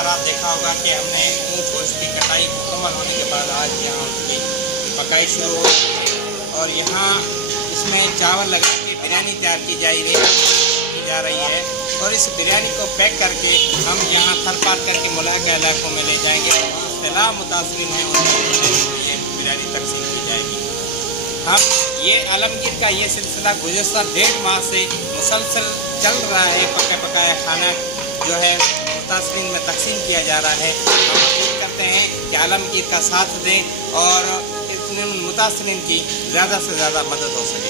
लगातार आप देखा होगा कि हमने ऊँट गोश्त की कटाई मुकम्मल होने के बाद आज यहाँ उसकी पकाई शुरू हो और यहाँ इसमें चावल लगा के बिरयानी तैयार की जा रही है और इस बिरयानी को पैक करके हम यहाँ थर पार करके मुलाका इलाकों में ले जाएंगे और सैलाब मुतासरीन हैं उन्हें ये बिरयानी तकसीम की जाएगी। हम ये आलमगीर का ये सिलसिला गुज़श्ता 1.5 माह से मुसलसल चल रहा है। पका पकाया खाना जो है मुतासरीन में तकसीम किया जा रहा है। हम अपील करते हैं कि आलमगीर का साथ दें और मुतासरीन की ज़्यादा से ज़्यादा मदद हो सके।